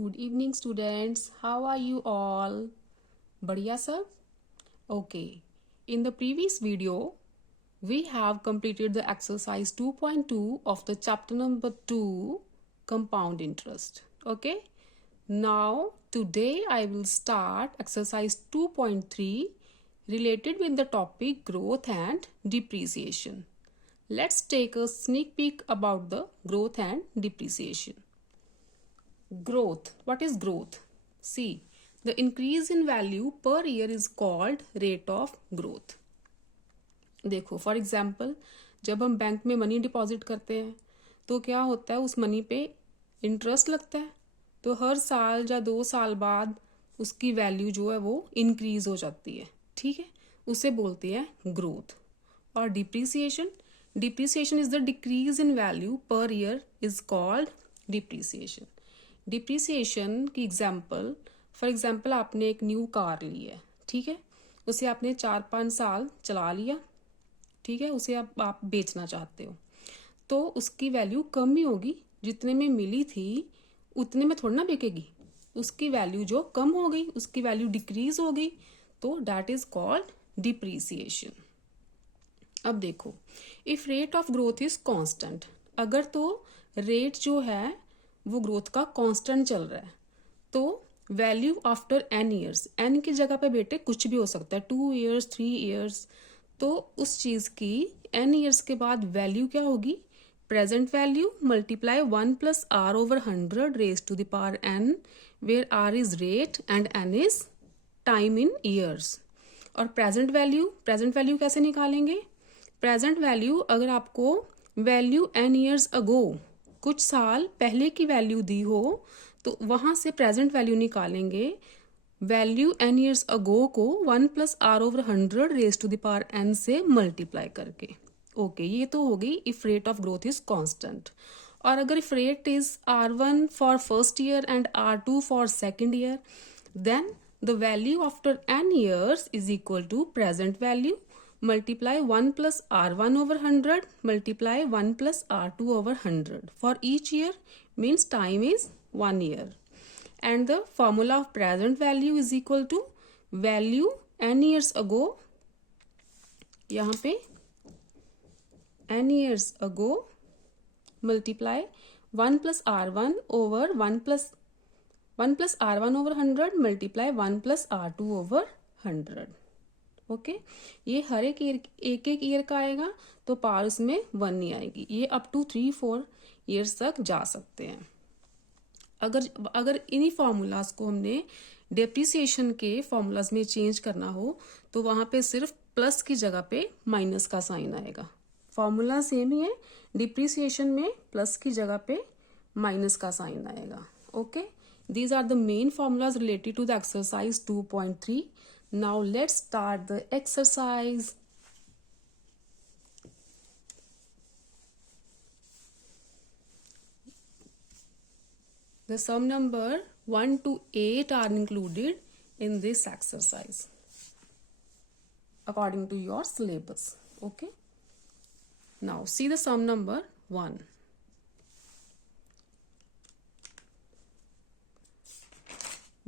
Good evening, students. How are you all? Badhiya sir? Okay. In the previous video, we have completed the exercise 2.2 of the chapter number 2, compound interest. Okay. Now, today I will start exercise 2.3 related with the topic growth and depreciation. Let's take a sneak peek about the growth and depreciation. Growth. What is growth? See, the increase in value per year is called rate of growth. देखो for example जब हम bank में money deposit करते हैं तो क्या होता है, उस मनी पे इंटरेस्ट लगता है, तो हर साल या 2 साल बाद उसकी वैल्यू जो है वो इंक्रीज हो जाती है. ठीक है, उसे बोलते हैं ग्रोथ. और depreciation, depreciation is the decrease in value per year is called depreciation. Depreciation की एग्जाम्पल, फॉर एग्जाम्पल आपने एक न्यू कार ली है. ठीक है, उसे आपने 4-5 साल चला लिया. ठीक है, उसे आप बेचना चाहते हो तो उसकी वैल्यू कम ही होगी. जितने में मिली थी उतने में थोड़ा ना बिकेगी. उसकी वैल्यू जो कम हो गई, उसकी वैल्यू डिक्रीज हो गई, तो दैट इज कॉल्ड डिप्रिसिएशन. अब देखो, if rate of growth is constant, अगर तो रेट जो है वो ग्रोथ का कांस्टेंट चल रहा है, तो value after n years, n की जगह पे बेटे कुछ भी हो सकता है, 2 ईयर्स 3 ईयर्स, तो उस चीज की n ईयर्स के बाद वैल्यू क्या होगी, present value multiply 1 plus r over 100 raise to the power n, where r is rate and n is time in years. और प्रेजेंट वैल्यू कैसे निकालेंगे? प्रेजेंट वैल्यू अगर आपको वैल्यू n ईयर्स अगो, कुछ साल पहले की वैल्यू दी हो, तो वहां से प्रेजेंट वैल्यू निकालेंगे. वैल्यू n ईयर्स अगो को 1 plus r over 100 raise to the power n से मल्टीप्लाई करके. ओके, ये तो हो गई if rate of growth is constant. और अगर if rate is r1 for first year and r2 for second year, then the value after n years is equal to present value multiply 1 plus r1 over 100 multiply 1 plus r2 over 100 for each year, means time is 1 year. And the formula of present value is equal to value n years ago, यहाँ पे n years ago multiply 1 plus r1 over 1 plus r1 over 100 multiply 1 plus r2 over 100. Okay, ये हर एक year का आएगा, तो power इसमें 1 नहीं आएगी. ये अप टू 3-4 ईयर्स तक जा सकते हैं. अगर इन्हीं फॉर्मूलाज को हमने डेप्रिसिएशन के फॉर्मूलाज में चेंज करना हो, तो वहां पे सिर्फ प्लस की जगह पे माइनस का साइन आएगा. फॉर्मूला सेम ही है, डिप्रिसिएशन में प्लस की जगह पे माइनस का साइन आएगा. Okay, these are the main formulas related to the exercise 2.3. Now let's start the exercise. The sum number 1 to 8 are included in this exercise according to your syllabus. Okay. Now see the sum number 1.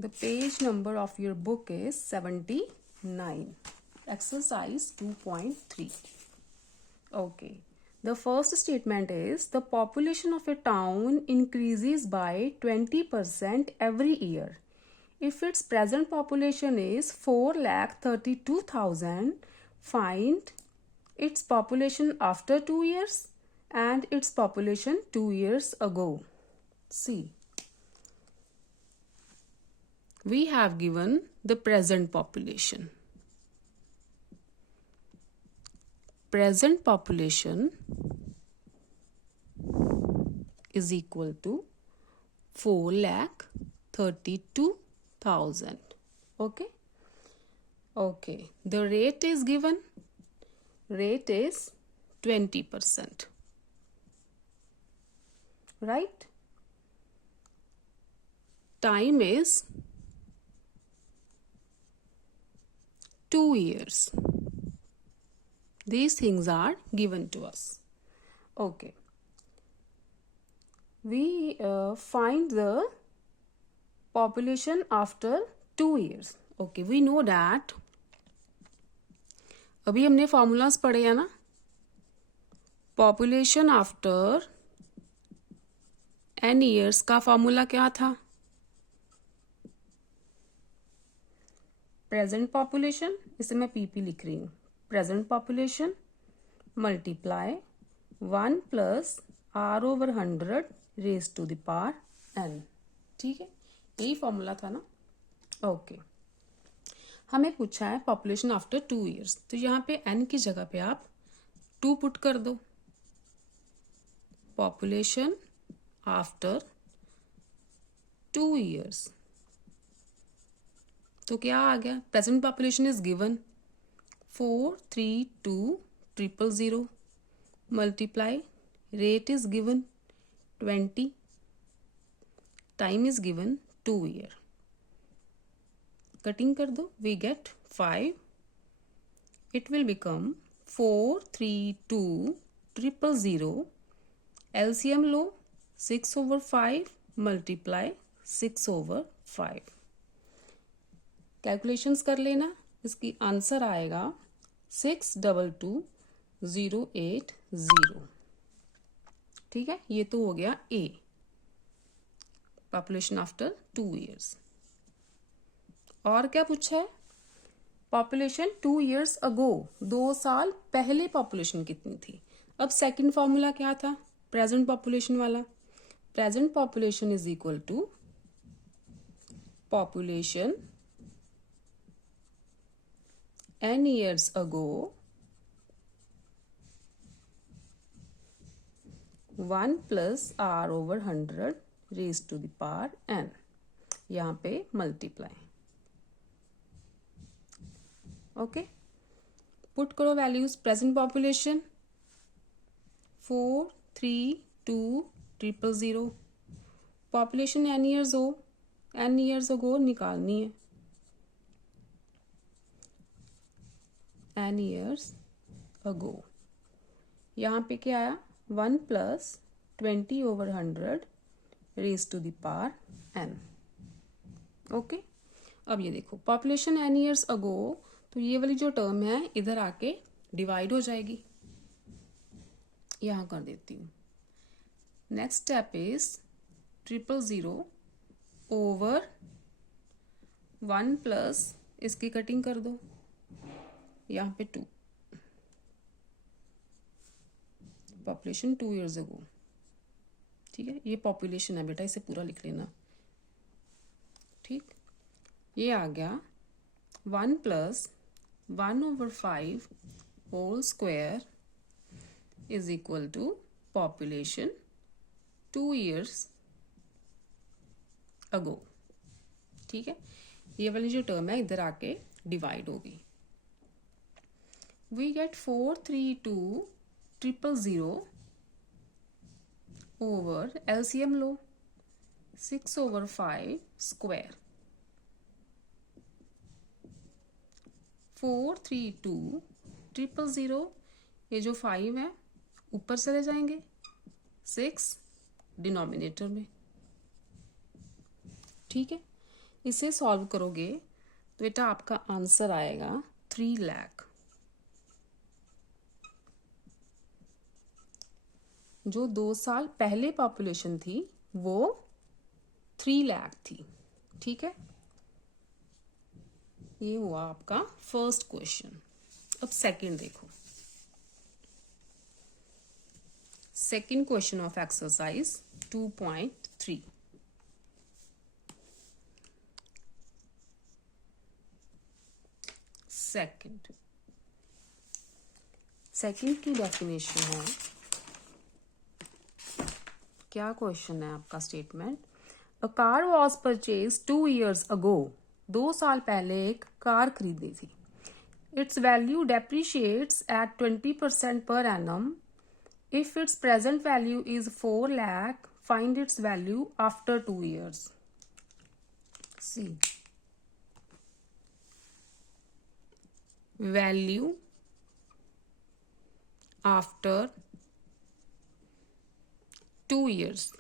The page number of your book is 79. Exercise 2.3. Okay. The first statement is the population of a town increases by 20% every year. If its present population is 4,32,000, find its population after 2 years and its population 2 years ago. See. We have given the present population. Present population is equal to 4,32,000. Okay. Okay. The rate is given. Rate is 20%. Right? Time is 2 years. These things are given to us. Okay. We find the population after 2 years. Okay, we know that अभी हमने formulas पढ़े हैं ना. Population after n years का formula क्या था? Present population, इसे मैं पीपी लिख रही हूँ. Present population multiply 1 plus r over 100 raise to the power n. ठीक है, यही फॉर्मूला था ना. ओके, हमें पूछा है पॉपुलेशन आफ्टर 2 years, तो यहाँ पे n की जगह पे आप 2 पुट कर दो. पॉपुलेशन आफ्टर 2 years, तो क्या आ गया? Present population is given 432,000 multiply rate is given 20, time is given 2 year. Cutting कर दो, we get 5. It will become 432,000. LCM लो 6 over 5 मल्टीप्लाई 6 over 5. कैलकुलेशंस कर लेना, इसकी आंसर आएगा 622,080. ठीक है, ये तो हो गया ए, पॉपुलेशन आफ्टर 2 years. और क्या पूछा है? पॉपुलेशन 2 years अगो, 2 साल पहले पॉपुलेशन कितनी थी. अब सेकंड फॉर्मूला क्या था? प्रेजेंट पॉपुलेशन वाला. Present population is equal to population n years ago 1 plus r over 100 raised to the power n. यहाँ पे मल्टीप्लाई. ओके, पुट करो values. Present population 432,000. Population n years ago निकालनी है. n years ago, यहाँ पे क्या आया? 1 plus 20 over 100 raised to the power n. Okay, अब ये देखो पॉपुलेशन n years ago, तो ये वाली जो टर्म है इधर आके डिवाइड हो जाएगी. यहाँ कर देती हूँ. Next step is 000 over 1 plus इसकी कटिंग कर दो, यहाँ पे 2. Population 2 years ago. ठीक है, ये पॉपुलेशन है बेटा, इसे पूरा लिख लेना. ठीक, ये आ गया 1 plus 1 over 5 whole square is equal to population 2 years ago. ठीक है, ये वाली जो टर्म है इधर आके डिवाइड होगी. we get 432,000 over LCM low 6 over 5 square. 432,000, ये जो 5 है ऊपर चले जाएंगे, 6 डिनोमिनेटर में. ठीक है, इसे सॉल्व करोगे तो बेटा आपका आंसर आएगा 3 लाख. जो 2 साल पहले पॉपुलेशन थी वो 3 लाख थी. ठीक है, ये हुआ आपका फर्स्ट क्वेश्चन. अब सेकंड देखो. Second question of exercise 2.3. Second की डेफिनेशन है. क्या क्वेश्चन है आपका? Statement, a car was purchase 2 years ago. 2 साल पहले एक कार खरीदी थी. Its value depreciates at 20% per annum. If its present value is 4 lakh, find its value after 2 years. See, value after 2 years.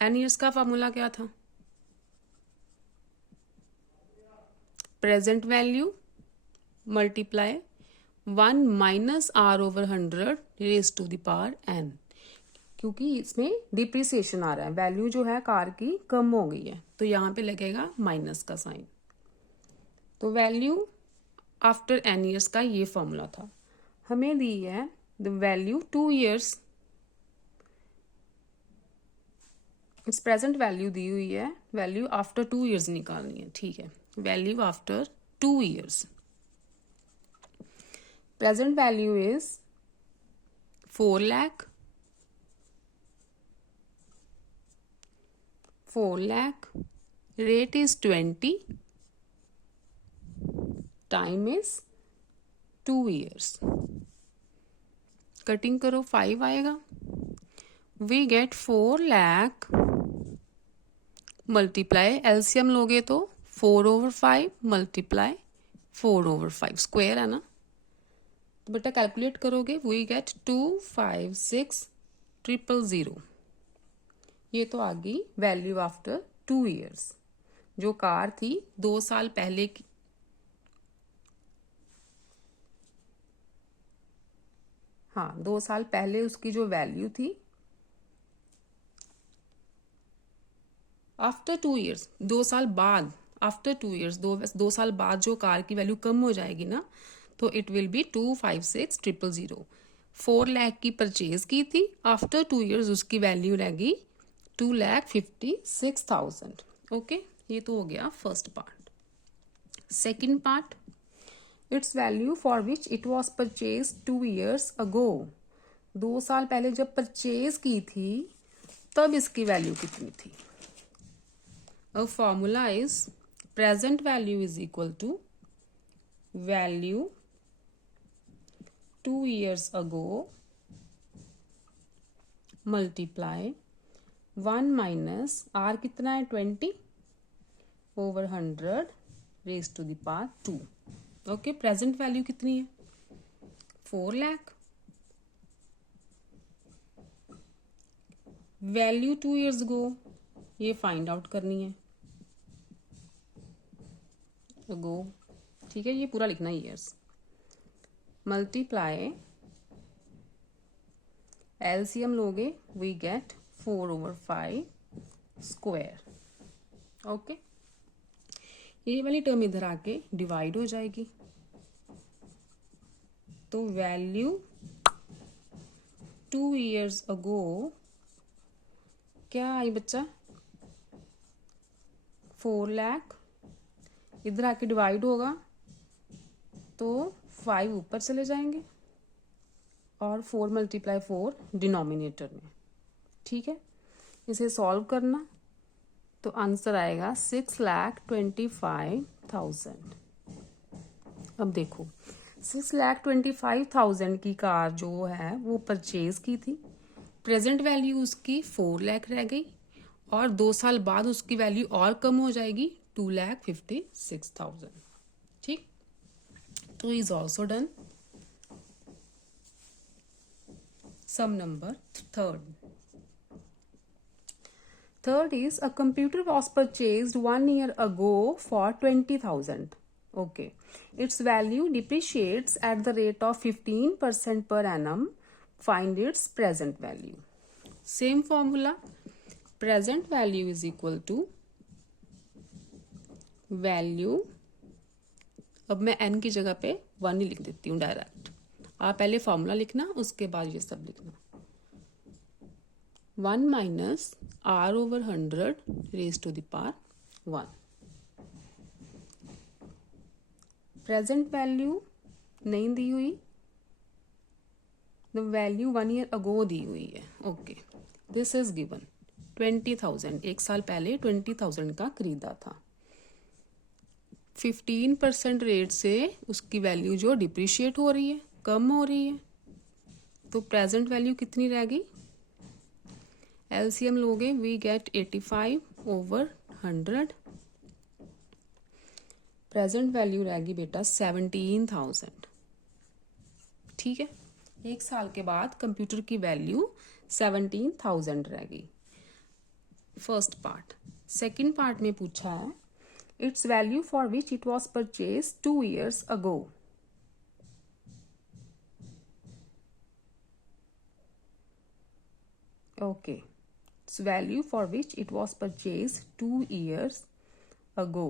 n years का formula क्या था? Present value multiply 1 minus r over 100 raise to the power n, क्योंकि इसमें depreciation आ रहा है, value जो है car की कम हो गई है, तो यहाँ पे लगेगा माइनस का साइन। तो वैल्यू आफ्टर n ईयर्स का ये फॉर्मूला था। हमें दी है द वैल्यू 2 ईयर्स, इस प्रेजेंट वैल्यू दी हुई है, वैल्यू आफ्टर 2 ईयर्स निकालनी है। ठीक है, value after 2 years, present value is 4 lakh, 4 lakh, rate is 20, time is 2 years, cutting करो 5 आएगा, we get 4 lakh multiply LCM लोगे तो 4 over 5 मल्टीप्लाई 4 over 5 स्क्वायर है ना, तो बेटा कैलकुलेट करोगे we get 256,000। ये तो आ गई वैल्यू आफ्टर 2 ईयर्स। जो कार थी 2 साल पहले की, हाँ 2 साल पहले उसकी जो वैल्यू थी, आफ्टर 2 ईयर्स, 2 साल बाद, आफ्टर 2 ईयर्स, 2 साल बाद जो कार की वैल्यू कम हो जाएगी ना, तो इट विल बी 256,000। 4 लाख की परचेज की थी, आफ्टर 2 ईयर्स उसकी वैल्यू रहेगी 2,56,000। ओके, ये तो हो गया first part. Second part, it's value for which it was purchase 2 years अगो। 2 साल पहले जब परचेज की थी तब इसकी वैल्यू कितनी थी। अब formula is present value is equal to value 2 years ago multiply 1 minus r कितना है 20 over 100 raise to the power 2। Okay, present value कितनी है 4 लाख, वैल्यू 2 ईयर्स गो ये फाइंड आउट करनी है गो। ठीक है, ये पूरा लिखना है ईयर्स, मल्टीप्लाई एलसीएम लोगे we get 4 over 5 square. Okay, ये वाली टर्म इधर आके डिवाइड हो जाएगी, तो वैल्यू 2 ईयर्स अगो क्या आई बच्चा 4 लाख, इधर आके डिवाइड होगा तो 5 ऊपर चले जाएंगे और 4 मल्टीप्लाई 4 डिनोमिनेटर में। ठीक है, इसे सॉल्व करना तो आंसर आएगा 6,25,000। अब देखो 6,25,000 की कार जो है वो परचेज की थी, प्रेजेंट वैल्यू उसकी 4 लाख रह गई और 2 साल बाद उसकी वैल्यू और कम हो जाएगी 2,56,000। ठीक, तो is also done. Sum number third is a computer was purchased 1 year ago for 20,000. Okay, its value depreciates at the rate of 15% per annum. Find its present value. Same formula, present value is equal to value, अब मैं n की जगह पे 1 ही लिख देती हूँ direct, आप पहले फॉर्मूला लिखना उसके बाद ये सब लिखना। 1 minus r over 100 raise to the power 1। Present value नहीं दी हुई, द वैल्यू 1 ईयर अगो दी हुई है। ओके, दिस इज गिवन 20,000, 1 साल पहले 20,000 का खरीदा था। 15% रेट से उसकी वैल्यू जो डिप्रिशिएट हो रही है, कम हो रही है, तो प्रेजेंट वैल्यू कितनी रह गई, एलसीएम लोगे we get 85 over 100, present value रहेगी बेटा 17,000। ठीक है, 1 साल के बाद कंप्यूटर की वैल्यू 17,000 रहेगी। First part. सेकंड पार्ट में पूछा है its value for which it was purchased 2 years ago. Okay, its value for which it was purchased 2 years ago.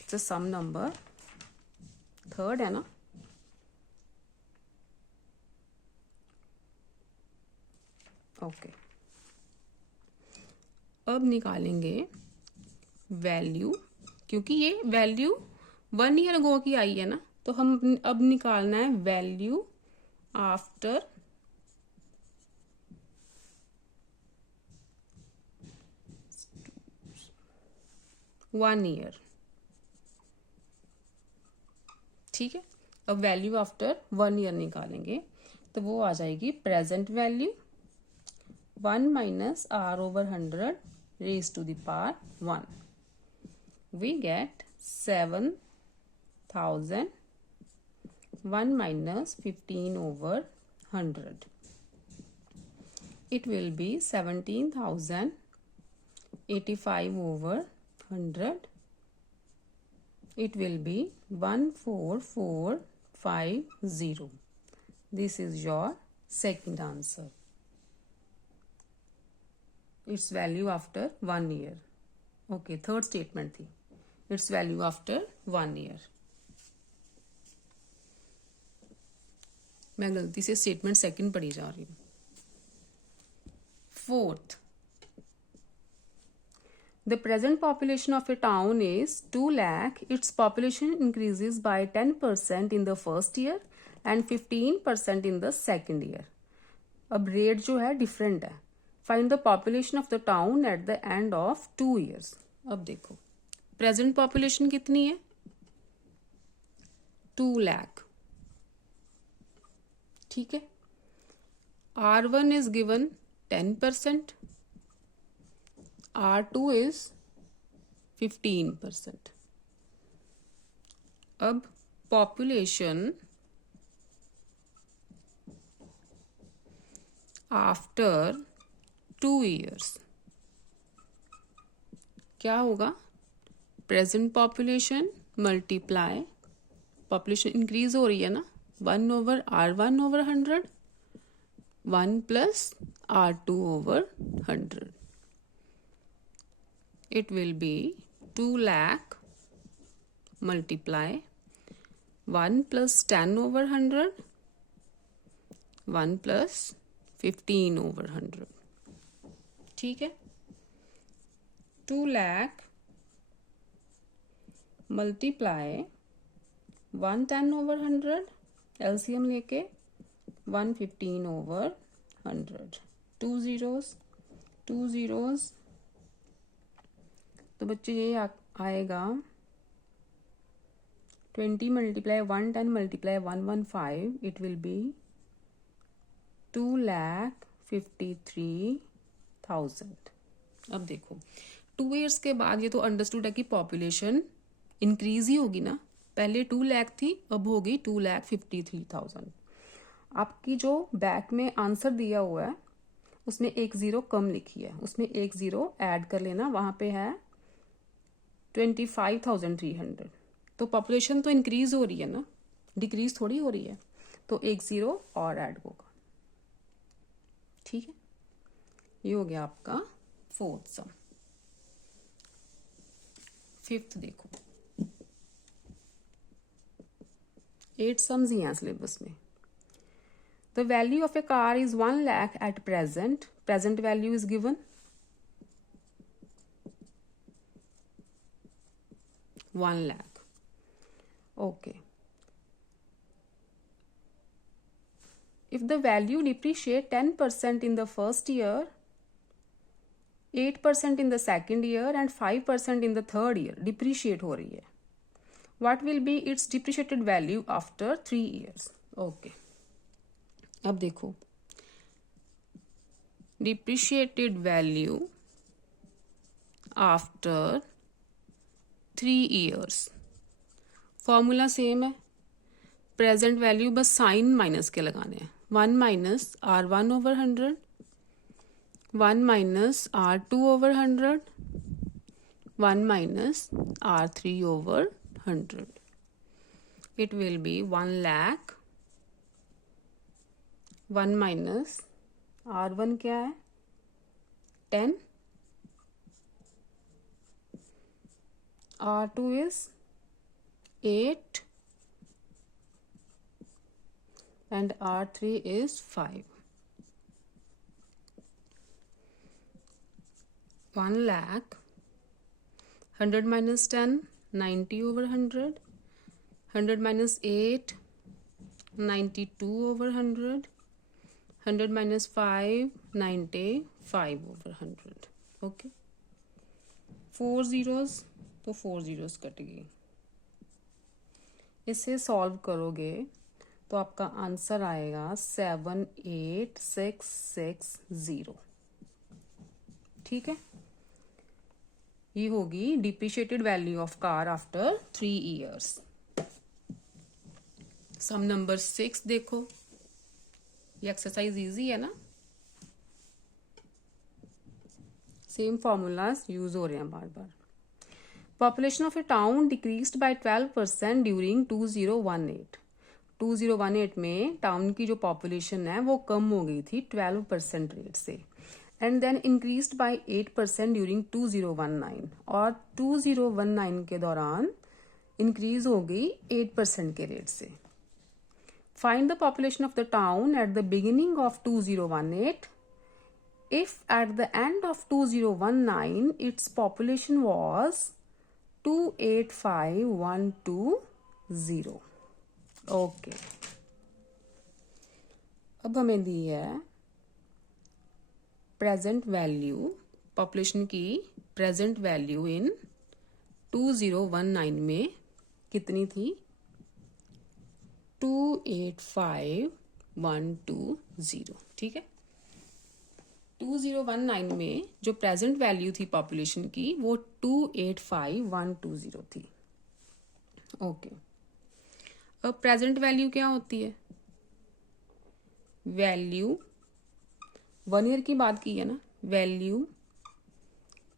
It's a sum number, third है ना. ओके अब निकालेंगे value, क्योंकि ये वैल्यू 1 ईयर अगो की आई है ना, तो हम अब निकालना है वैल्यू आफ्टर 1 ईयर. ठीक है, अब वैल्यू आफ्टर 1 ईयर निकालेंगे तो वो आ जाएगी present value 1 minus r over 100 raise to the power 1. We get 7,000. 1 minus 15 over 100. It will be 17,085 over 100. It will be 14450. This is your second answer. Its value after 1 year. Okay, third statement थी. Its value after 1 year. मैं गलती से statement second पढ़ी जा रही हूँ. Fourth, the present population of a town is 2 lakh. Its population increases by 10% in the first year and 15% in the second year. अब rate जो है डिफरेंट है. Find the population of the town at the end of 2 years. अब देखो present population कितनी है, 2 lakh. ठीक है, R1 is given 10%, R2 is 15%. अब पॉपुलेशन आफ्टर 2 years क्या होगा, present population multiply, population increase हो रही है ना, 1 over R1 over 100, 1 plus R2 over 100. It will be 2 lakh multiply 1 plus 10 over 100, 1 plus 15 over 100. ठीक है, 2 lakh multiply 110 over 100, LCM लेके 115 over 100. 2 zeros, 2 zeros, तो बच्चे ये आएगा 20 multiply 110 multiply 115. It will be 2,53,000. अब देखो 2 years के बाद ये तो अंडरस्टूड है कि पॉपुलेशन इंक्रीज ही होगी ना. पहले 2 lakh थी, अब होगी 2,53,000. आपकी जो बैक में आंसर दिया हुआ है उसमें एक जीरो कम लिखी है, उसमें एक जीरो ऐड कर लेना. वहां पे है 25,300. तो पॉपुलेशन तो इंक्रीज हो रही है ना, डिक्रीज थोड़ी हो रही है, तो एक जीरो और ऐड होगा. ठीक है, ये हो गया आपका फोर्थ सम. फिफ्थ देखो, 8 सम्स ही हैं सिलेबस में. The value of A car is 1 lakh at present. Present value is given 1 lakh. Okay. If the value depreciate 10% in the first year, 8% in the second year and 5% in the third year, depreciate हो रही है, what will be its depreciated value after 3 years? Okay. अब देखो depreciated value after 3 years, formula same है, present value बस sign minus के लगाने हैं. 1 minus R1 over 100, 1 minus R2 over 100, 1 minus R3 over 100. It will be 1 lakh. 1 minus R1 क्या है 10, R2 is 8 and R3 is 5. 1 lakh, 100 minus 10, 90 over 100, 100 minus 8, 92 over 100, 100 minus 5, 95 over 100. Okay, 4 zeros तो 4 zeros cut गई. इसे solve करोगे तो आपका answer आएगा 78660. ठीक है, ये होगी depreciated value of car after 3 years. Sum number 6 देखो, ये एक्सरसाइज इजी है ना, सेम फॉर्मूलाज यूज हो रहे हैं बार बार. Population of a town decreased by 12% during 2018. 2018 में टाउन की जो पॉपुलेशन है वो कम हो गई थी 12% रेट से, and then increased by 8% during 2019, और 2019 के दौरान इंक्रीज हो गई 8% के रेट से. Find the population of the town at the beginning of 2018 if at the end of 2019 its population was 285120. Okay, अब हमें दी है प्रेजेंट वैल्यू, पॉपुलेशन की प्रेजेंट वैल्यू इन 2019 में कितनी थी 285120. ठीक है, 2019 में जो प्रेजेंट वैल्यू थी पॉपुलेशन की वो 285120 थी. ओके, अब प्रेजेंट वैल्यू क्या होती है, वैल्यू 1 ईयर की बात की है ना, वैल्यू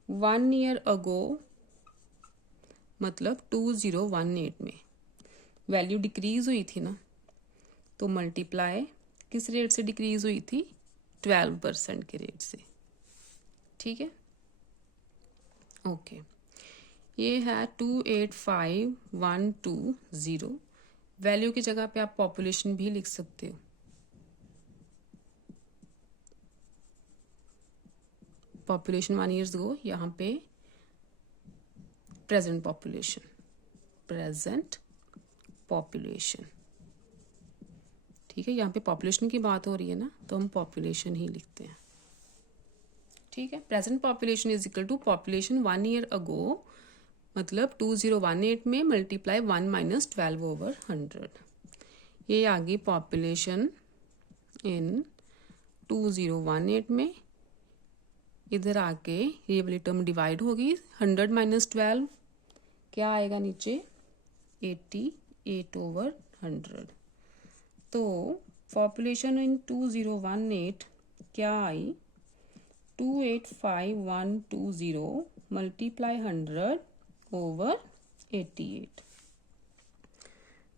1 ईयर अगो मतलब 2018 में वैल्यू डिक्रीज हुई थी ना, तो मल्टीप्लाई किस रेट से डिक्रीज हुई थी 12% के रेट से. ठीक है, ओके, ये है 285120. वैल्यू की जगह पे आप पॉपुलेशन भी लिख सकते हो. पॉपुलेशन 1 ईयर्स गो, यहाँ पे प्रेजेंट पॉपुलेशन, प्रेजेंट पॉपुलेशन. ठीक है, यहाँ पे पॉपुलेशन की बात हो रही है ना, तो हम पॉपुलेशन ही लिखते हैं. ठीक है, present population is equal to population 1 year ago मतलब 2018 में मल्टीप्लाई 1 माइनस 12 ओवर 100. ये आ गई पॉपुलेशन इन 2018 में. इधर आके ये वाली टर्म डिवाइड होगी, 100 माइनस 12 क्या आएगा नीचे 88 ओवर 100. तो पॉपुलेशन इन 2018 क्या आई 285120 मल्टीप्लाई 100 ओवर 88.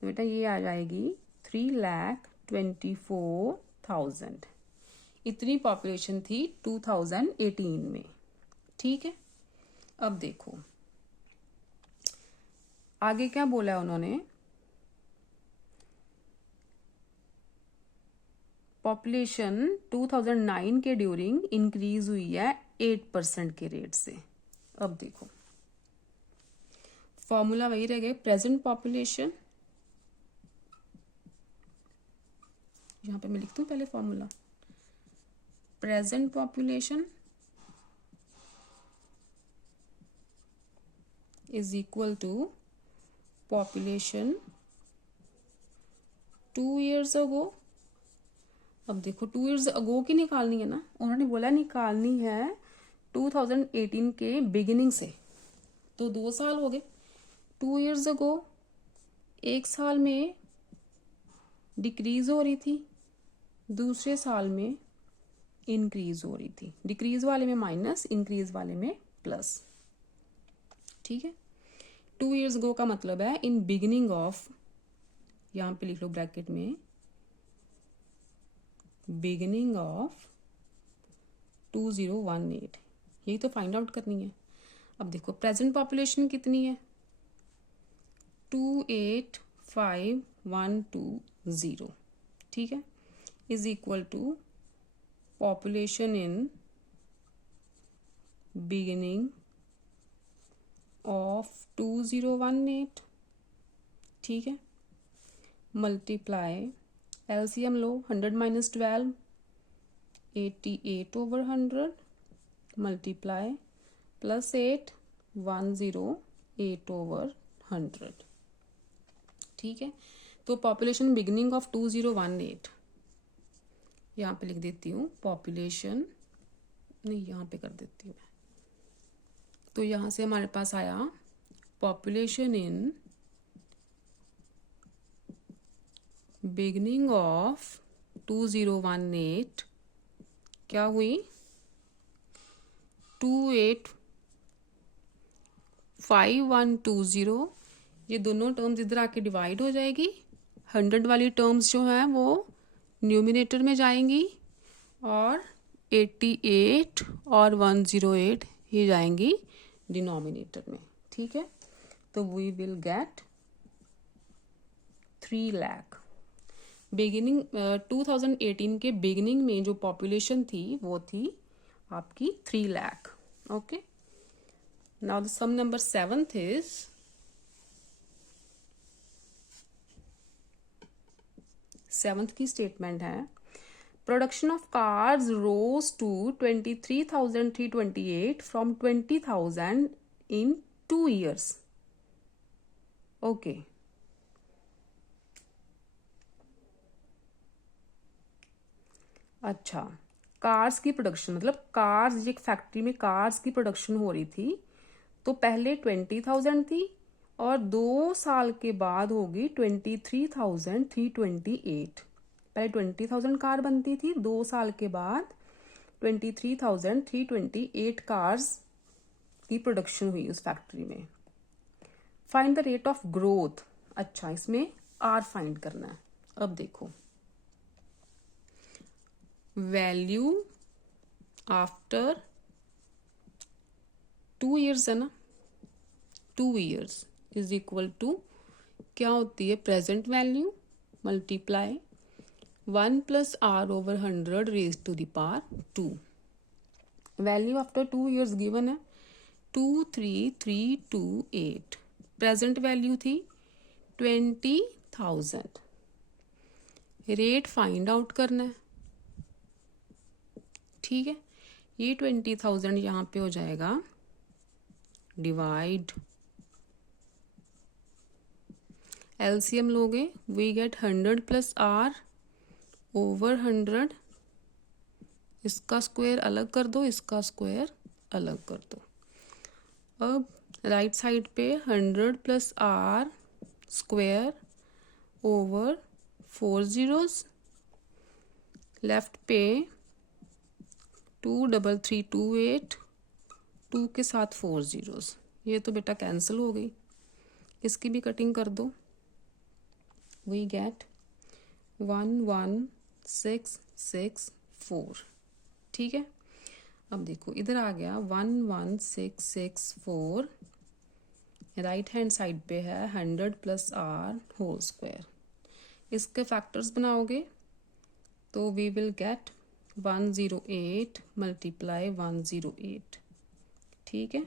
बेटा ये आ जाएगी 3,24,000. इतनी पॉपुलेशन थी 2018 में. ठीक है, अब देखो आगे क्या बोला है उन्होंने, पॉपुलेशन 2009 के ड्यूरिंग इंक्रीज हुई है 8% के रेट से. अब देखो फॉर्मूला वही रह गए, प्रेजेंट पॉपुलेशन, यहां पे मैं लिखती हूँ पहले formula, present population is equal to population 2 years ago. अब देखो 2 ईयर्स अगो की निकालनी है ना, उन्होंने बोला निकालनी है 2018 के बिगिनिंग से, तो 2 साल हो गए. 2 ईयर्स अगो 1 साल में डिक्रीज हो रही थी, दूसरे साल में इंक्रीज हो रही थी, डिक्रीज वाले में माइनस, इंक्रीज वाले में प्लस। ठीक है, 2 years ago का मतलब है इन बिगिनिंग ऑफ, यहाँ पे लिख लो ब्रैकेट में, बिगिनिंग ऑफ 2018, यही तो फाइंड आउट करनी है। अब देखो प्रेजेंट पॉपुलेशन कितनी है, 285,120, ठीक है, is equal to population in beginning of 2018, ठीक है, मल्टीप्लाई, एलसीएम लो, 100 minus 12, 88 over 100, multiply plus 8, 108 over 100, ठीक है। तो पॉपुलेशन बिगिनिंग ऑफ 2018, यहाँ पे लिख देती हूँ पॉपुलेशन, नहीं यहाँ पे कर देती हूँ मैं, तो यहाँ से हमारे पास आया पॉपुलेशन इन बिगिनिंग ऑफ 2018 क्या हुई, 285,120, ये दोनों टर्म्स इधर आके डिवाइड हो जाएगी, 100 वाली टर्म्स जो हैं वो न्यूमिनेटर में जाएंगी और 88 और 108 ही जाएंगी डिनोमिनेटर में, ठीक है। तो we will get 3 lakh. Beginning 2018 के बिगिनिंग में जो पॉपुलेशन थी वो थी आपकी 3 lakh. Okay, now the sum number 7th is 7th की स्टेटमेंट है, production of cars rose to 23,328 from 20,000 in 2 years। Okay, अच्छा, कार्स की प्रोडक्शन मतलब कार्स, एक फैक्ट्री में कार्स की प्रोडक्शन हो रही थी, तो पहले 20,000 थी और 2 साल के बाद होगी 23,328। पहले 20,000 कार बनती थी, 2 साल के बाद 23,328 कार्स की प्रोडक्शन हुई उस फैक्ट्री में। Find the rate of growth, अच्छा इसमें आर फाइंड करना है। अब देखो, वैल्यू आफ्टर 2 years है ना, 2 years इज इक्वल टू क्या होती है, present value multiply 1 plus r over 100 raise to the power 2। Value after 2 years given है 23,328, प्रेजेंट वैल्यू थी 20,000, रेट फाइंड आउट करना है, ठीक है। ये 20,000 यहाँ पे हो जाएगा डिवाइड, एलसीएम लोगे, we get 100 plus r over 100, इसका स्क्वायर अलग कर दो, इसका स्क्वायर अलग कर दो। अब राइट साइड पे 100 plus r square over 4 zeros, left पे 23328, 2 के साथ 4 zeros, ये तो बेटा कैंसिल हो गई, इसकी भी कटिंग कर दो, वी गेट 11664, ठीक है। अब देखो इधर आ गया 11664, राइट हैंड साइड पे है 100 प्लस आर होल स्क्वायर, इसके फैक्टर्स बनाओगे तो वी विल गेट 108 मल्टीप्लाई 108, ठीक है।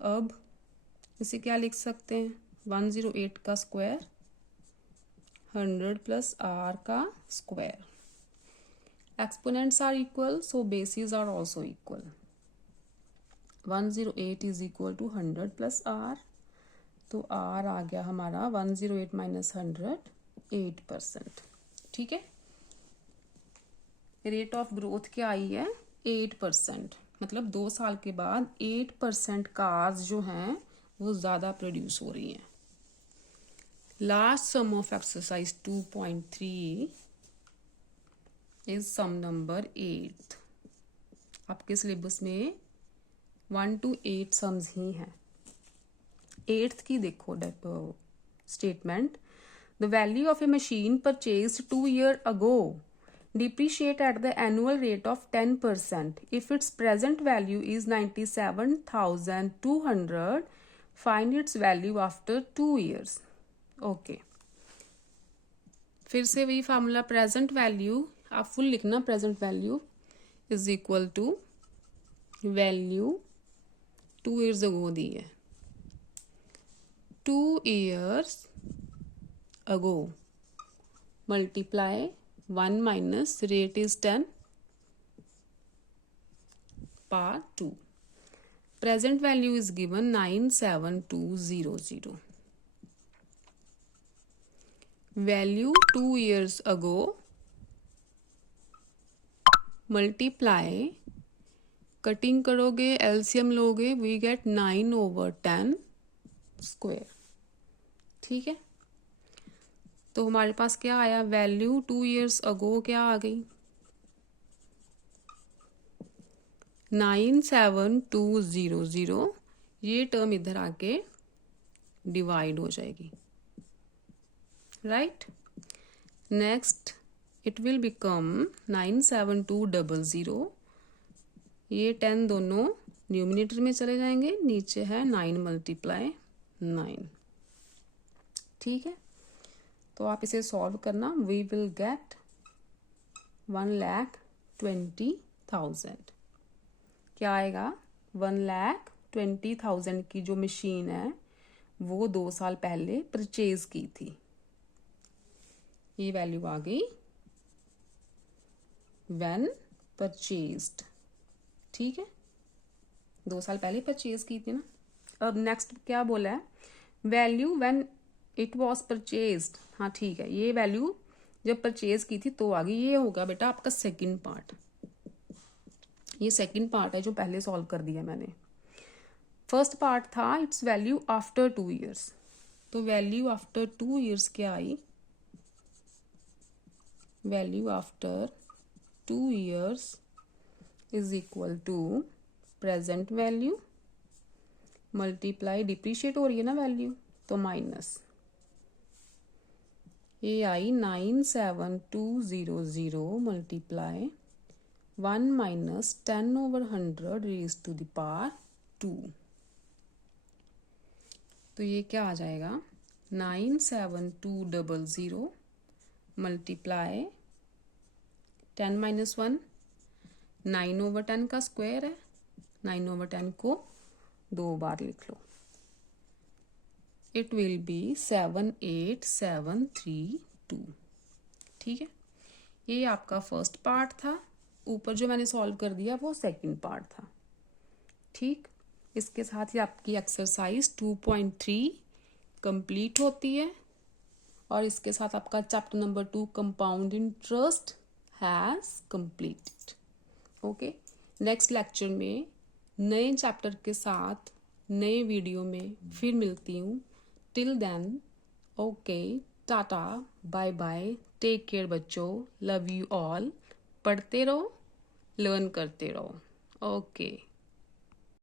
अब इसे क्या लिख सकते हैं, 108 का स्क्वायर 100 प्लस आर का square, exponents are equal so basis are also equal, 108 is equal to 100 plus r, तो आर आ गया हमारा 108 माइनस 100, 8%, ठीक है। रेट ऑफ ग्रोथ क्या आई है, 8%, मतलब 2 साल के बाद 8% कार्स जो हैं वो ज़्यादा प्रोड्यूस हो रही हैं, Last sum of exercise 2.3 is sum number 8. आपके सिलेबस में 1 to 8 सम्स ही हैं. 8th की देखो statement. The value of a machine purchased 2 years ago depreciate at the annual rate of 10%. If its present value is 97,200, find its value after 2 years. Okay फिर से वही formula. Present value आप full लिखना. Present value is equal to value 2 years ago दी है. 2 years ago multiply 1 minus rate is 10 power 2. Present value is given 97200. Value 2 years ago multiply, cutting करोगे LCM लोगे, we get 9/10 square. ठीक है, तो हमारे पास क्या आया? वैल्यू 2 years अगो क्या आ गई? 97200. ये टर्म इधर आके डिवाइड हो जाएगी. Right. Next it will become 97200. ये 10 दोनों न्यूमिनेटर में चले जाएंगे. नीचे है 9 मल्टीप्लाई 9. ठीक है, तो आप इसे सॉल्व करना. We will get 1,20,000. क्या आएगा? 1,20,000 की जो मशीन है वो 2 साल पहले परचेज की थी. ये वैल्यू आ गई व्हेन परचेज्ड. ठीक है, 2 साल पहले परचेज की थी ना. अब नेक्स्ट क्या बोला है? Value when it was purchased. हाँ ठीक है, ये वैल्यू जब परचेज की थी तो आ गई. ये होगा बेटा आपका सेकंड पार्ट. ये सेकंड पार्ट है जो पहले सॉल्व कर दिया मैंने. फर्स्ट पार्ट था इट्स वैल्यू आफ्टर 2 years. तो वैल्यू आफ्टर 2 years क्या आई? Value after 2 years is equal to present value multiply, depreciate हो रही है ना वैल्यू, तो माइनस. ये आई 97200 multiply 1 minus 10/100 raise to the power 2. तो ये क्या आ जाएगा? 97200 मल्टीप्लाई 10 माइनस 1, 9/10 का स्क्वायर है. 9/10 को 2 बार लिख लो. It will be 78732. ठीक है, ये आपका फर्स्ट पार्ट था. ऊपर जो मैंने सॉल्व कर दिया वो सेकंड पार्ट था. ठीक, इसके साथ ही आपकी एक्सरसाइज 2.3 कंप्लीट होती है. और इसके साथ आपका chapter number 2 compound interest has completed. Okay, next lecture में नए चैप्टर के साथ नए वीडियो में फिर मिलती हूँ. Till then okay, tata, bye bye, take care बच्चों. Love you all. पढ़ते रहो, लर्न करते रहो. ओके.